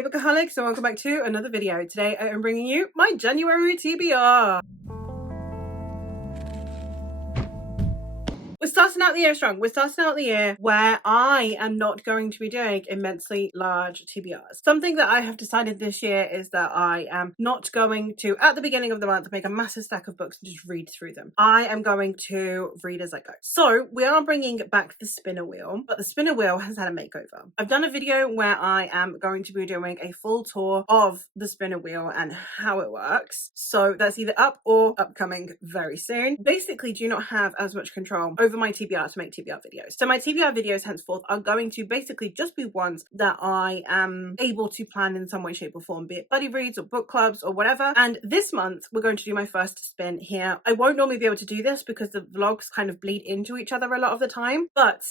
Hey Bookaholics, and welcome back to another video. Today I am bringing you my January TBR. We're starting out the year strong. We're starting out the year where I am not going to be doing immensely large TBRs. Something that I have decided this year is that I am not going to, at the beginning of the month, make a massive stack of books and just read through them. I am going to read as I go. So we are bringing back the spinner wheel, but the spinner wheel has had a makeover. I've done a video where I am going to be doing a full tour of the spinner wheel and how it works. So that's either up or upcoming very soon. Basically, do not have as much control over my TBR to make TBR videos. So my TBR videos henceforth are going to basically just be ones that I am able to plan in some way, shape or form, be it buddy reads or book clubs or whatever. And this month we're going to do my first spin here. I won't normally be able to do this because the vlogs kind of bleed into each other a lot of the time, but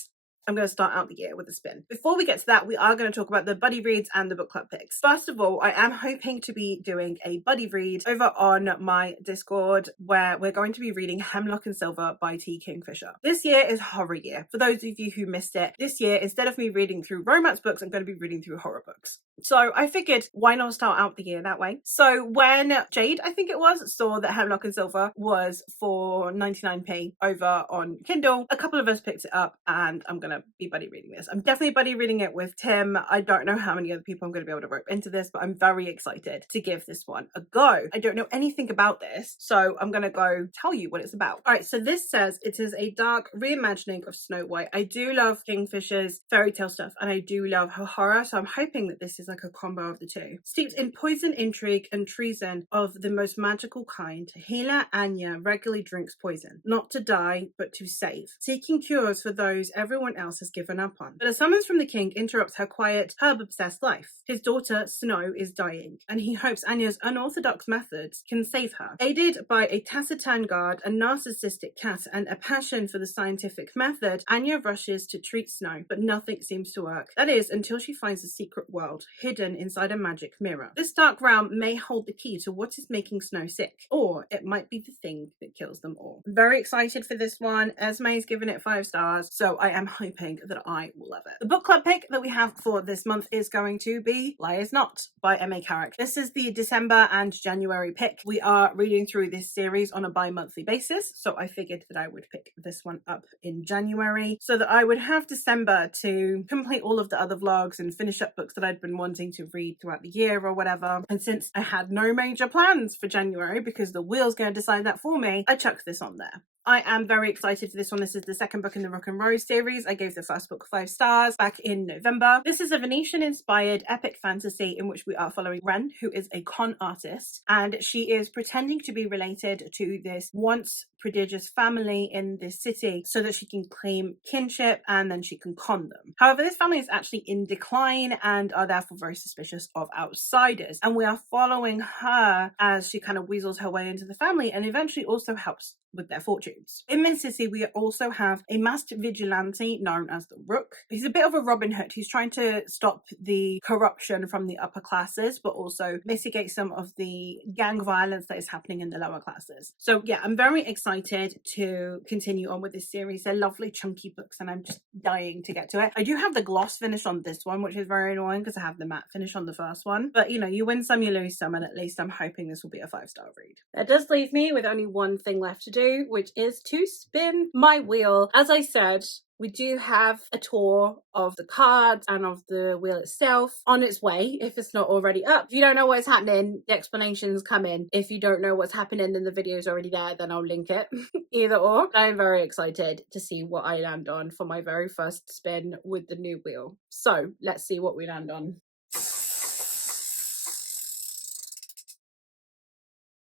I'm going to start out the year with a spin. Before we get to that, we are going to talk about the buddy reads and the book club picks. First of all, I am hoping to be doing a buddy read over on my Discord where we're going to be reading Hemlock and Silver by T. Kingfisher. This year is horror year. For those of you who missed it, this year, instead of me reading through romance books, I'm going to be reading through horror books. So I figured, why not start out the year that way? So when Jade, I think it was, saw that Hemlock and Silver was for 99p over on Kindle, a couple of us picked it up and I'm going to be buddy reading this. I'm definitely buddy reading it with Tim. I don't know how many other people I'm going to be able to rope into this, but I'm very excited to give this one a go. I don't know anything about this, so I'm going to go tell you what it's about. All right, so this says it is a dark reimagining of Snow White. I do love Kingfisher's fairy tale stuff and I do love her horror, so I'm hoping that this is like a combo of the two. Steeped in poison, intrigue and treason of the most magical kind, healer Anya regularly drinks poison, not to die but to save, seeking cures for those everyone else has given up on. But a summons from the king interrupts her quiet, herb-obsessed life. His daughter, Snow, is dying, and he hopes Anya's unorthodox methods can save her. Aided by a taciturn guard, a narcissistic cat, and a passion for the scientific method, Anya rushes to treat Snow, but nothing seems to work. That is, until she finds a secret world hidden inside a magic mirror. This dark realm may hold the key to what is making Snow sick, or it might be the thing that kills them all. I'm very excited for this one. Esme's given it 5 stars, so I am hoping that I will love it. The book club pick that we have for this month is going to be Liars Not by M.A. Carrick. This is the December and January pick. We are reading through this series on a bi-monthly basis, so I figured that I would pick this one up in January so that I would have December to complete all of the other vlogs and finish up books that I'd been wanting to read throughout the year or whatever. And since I had no major plans for January because the wheel's going to decide that for me, I chucked this on there. I am very excited for this one. This is the second book in the Rock and Rose series. I gave the first book 5 stars back in November. This is a Venetian-inspired epic fantasy in which we are following Ren, who is a con artist, and she is pretending to be related to this once prodigious family in this city so that she can claim kinship and then she can con them. However, this family is actually in decline and are therefore very suspicious of outsiders, and we are following her as she kind of weasels her way into the family and eventually also helps with their fortunes. In this city, we also have a masked vigilante known as the Rook. He's a bit of a Robin Hood. He's trying to stop the corruption from the upper classes, but also mitigate some of the gang violence that is happening in the lower classes. So yeah, I'm very excited to continue on with this series. They're lovely chunky books and I'm just dying to get to it. I do have the gloss finish on this one, which is very annoying because I have the matte finish on the first one. But you know, you win some, you lose some, and at least I'm hoping this will be a 5-star read. That does leave me with only one thing left to do, which is to spin my wheel. As I said, we do have a tour of the cards and of the wheel itself on its way, if it's not already up. If you don't know what's happening, the explanations come in. If you don't know what's happening and the video is already there, then I'll link it. Either or. I'm very excited to see what I land on for my very first spin with the new wheel. So let's see what we land on.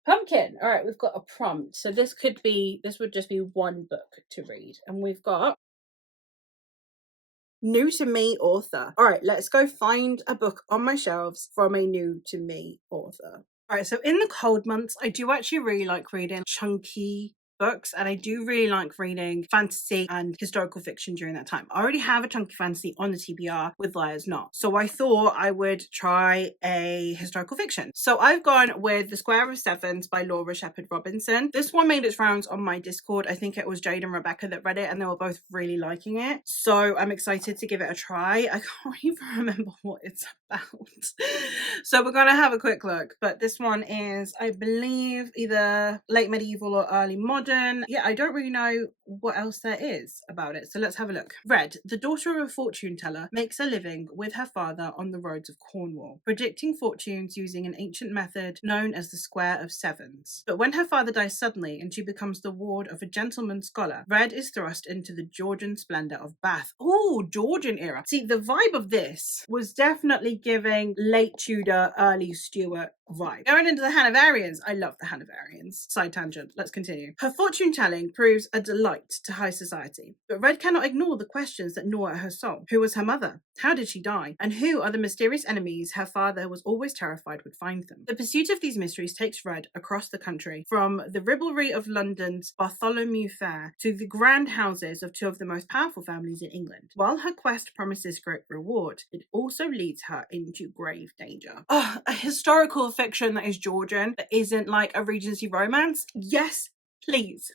Pumpkin. All right, we've got a prompt. So this would just be one book to read. And we've got new to me author. All right, let's go find a book on my shelves from a new to me author. All right, so in the cold months, I do actually really like reading chunky books, and I do really like reading fantasy and historical fiction during that time. I already have a chunky fantasy on the TBR with Liar's Knot, so I thought I would try a historical fiction. So I've gone with The Square of Sevens by Laura Shepherd Robinson. This one made its rounds on my Discord. I think it was Jade and Rebecca that read it, and they were both really liking it. So I'm excited to give it a try. I can't even remember what it's about. So we're going to have a quick look. But this one is, I believe, either late medieval or early modern. Yeah, I don't really know what else there is about it. So let's have a look. Red, the daughter of a fortune teller, makes a living with her father on the roads of Cornwall, predicting fortunes using an ancient method known as the Square of Sevens. But when her father dies suddenly and she becomes the ward of a gentleman scholar, Red is thrust into the Georgian splendor of Bath. Oh, Georgian era. See, the vibe of this was definitely giving late Tudor, early Stuart vibe. Going into the Hanoverians, I love the Hanoverians. Side tangent, let's continue. Her fortune telling proves a delight to high society, but Red cannot ignore the questions that gnaw at her soul. Who was her mother? How did she die? And who are the mysterious enemies her father was always terrified would find them? The pursuit of these mysteries takes Red across the country, from the ribaldry of London's Bartholomew Fair to the grand houses of two of the most powerful families in England. While her quest promises great reward, it also leads her into grave danger. Oh, a historical fiction that is Georgian, that isn't like a Regency romance? Yes, please.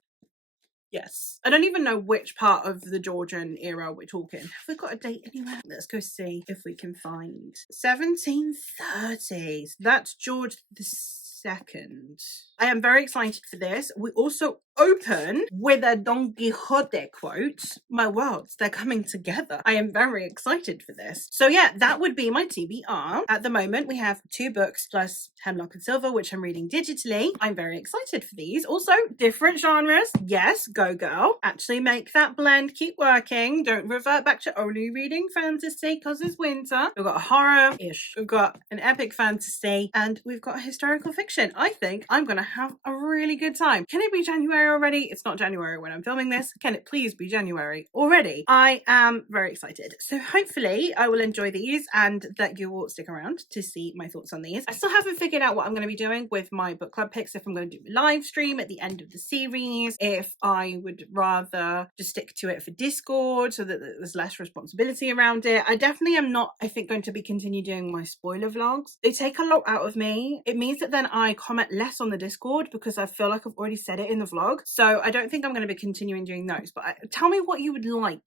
Yes. I don't even know which part of the Georgian era we're talking. Have we got a date anywhere? Let's go see if we can find 1730s. That's George the Second. I am very excited for this. We also open with a Don Quixote quote. My worlds, they're coming together. I am very excited for this. So yeah, that would be my TBR. At the moment, we have 2 books plus Hemlock and Silver, which I'm reading digitally. I'm very excited for these. Also, different genres. Yes, go girl. Actually make that blend keep working. Don't revert back to only reading fantasy because it's winter. We've got a horror-ish. We've got an epic fantasy, and we've got a historical fiction. I think I'm gonna have a really good time. Can it be January already? It's not January when I'm filming this. Can it please be January already? I am very excited. So hopefully I will enjoy these and that you will stick around to see my thoughts on these. I still haven't figured out what I'm going to be doing with my book club picks, if I'm going to do a live stream at the end of the series, if I would rather just stick to it for Discord so that there's less responsibility around it. I definitely am not, I think, going to be continue doing my spoiler vlogs. They take a lot out of me. It means that then I comment less on the Discord because I feel like I've already said it in the vlog. So I don't think I'm going to be continuing doing those. But tell me what you would like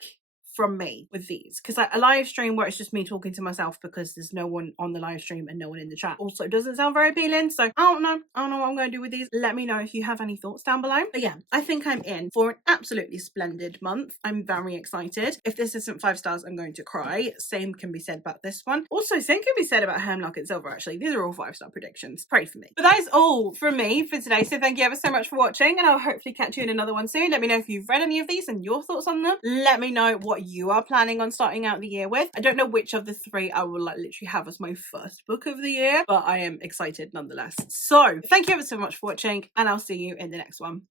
from me with these, because a live stream where it's just me talking to myself because there's no one on the live stream and no one in the chat also doesn't sound very appealing. So I don't know what I'm going to do with these. Let me know if you have any thoughts down below. But yeah, I think I'm in for an absolutely splendid month. I'm very excited. If this isn't 5 stars, I'm going to cry. Same can be said about this one. Also, same can be said about Hemlock and Silver, actually. These are all 5-star predictions. Pray for me. But that is all from me for today. So thank you ever so much for watching, and I'll hopefully catch you in another one soon. Let me know if you've read any of these and your thoughts on them. Let me know what you are planning on starting out the year with. I don't know which of the 3 I will literally have as my first book of the year, but I am excited nonetheless. So thank you ever so much for watching, and I'll see you in the next one.